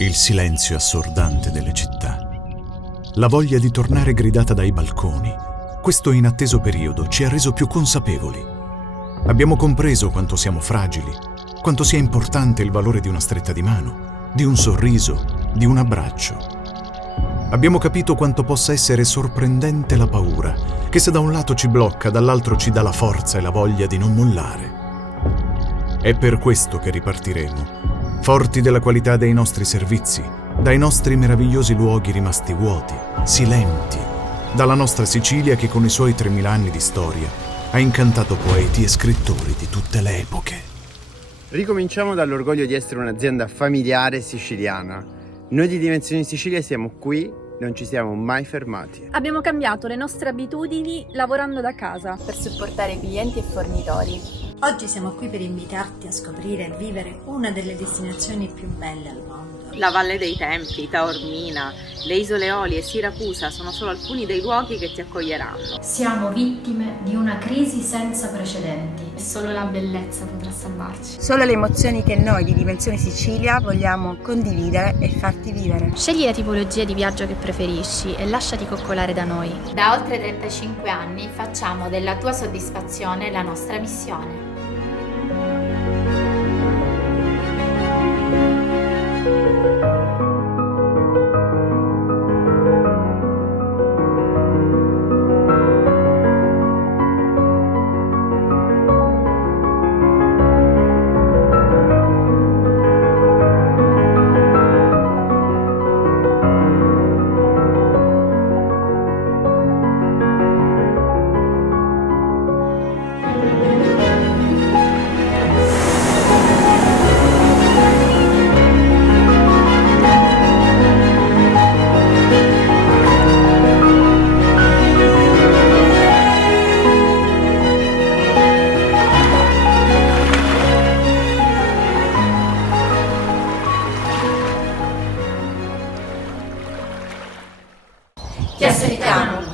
Il silenzio assordante delle città. La voglia di tornare gridata dai balconi. Questo inatteso periodo ci ha reso più consapevoli. Abbiamo compreso quanto siamo fragili, quanto sia importante il valore di una stretta di mano, di un sorriso, di un abbraccio. Abbiamo capito quanto possa essere sorprendente la paura, che se da un lato ci blocca, dall'altro ci dà la forza e la voglia di non mollare. È per questo che ripartiremo, forti della qualità dei nostri servizi, dai nostri meravigliosi luoghi rimasti vuoti, silenti, dalla nostra Sicilia che con i suoi 3000 anni di storia ha incantato poeti e scrittori di tutte le epoche. Ricominciamo dall'orgoglio di essere un'azienda familiare siciliana. Noi di Dimensioni Sicilia siamo qui, non ci siamo mai fermati. Abbiamo cambiato le nostre abitudini lavorando da casa per supportare clienti e fornitori. Oggi siamo qui per invitarti a scoprire e vivere una delle destinazioni più belle al mondo. La Valle dei Templi, Taormina, le Isole Eolie e Siracusa sono solo alcuni dei luoghi che ti accoglieranno. Siamo vittime di una crisi senza precedenti. Solo la bellezza potrà salvarci. Solo le emozioni che noi di Dimensioni Sicilia vogliamo condividere e farti vivere. Scegli la tipologia di viaggio che preferisci e lasciati coccolare da noi. Da oltre 35 anni facciamo della tua soddisfazione la nostra missione. Ti aspettiamo!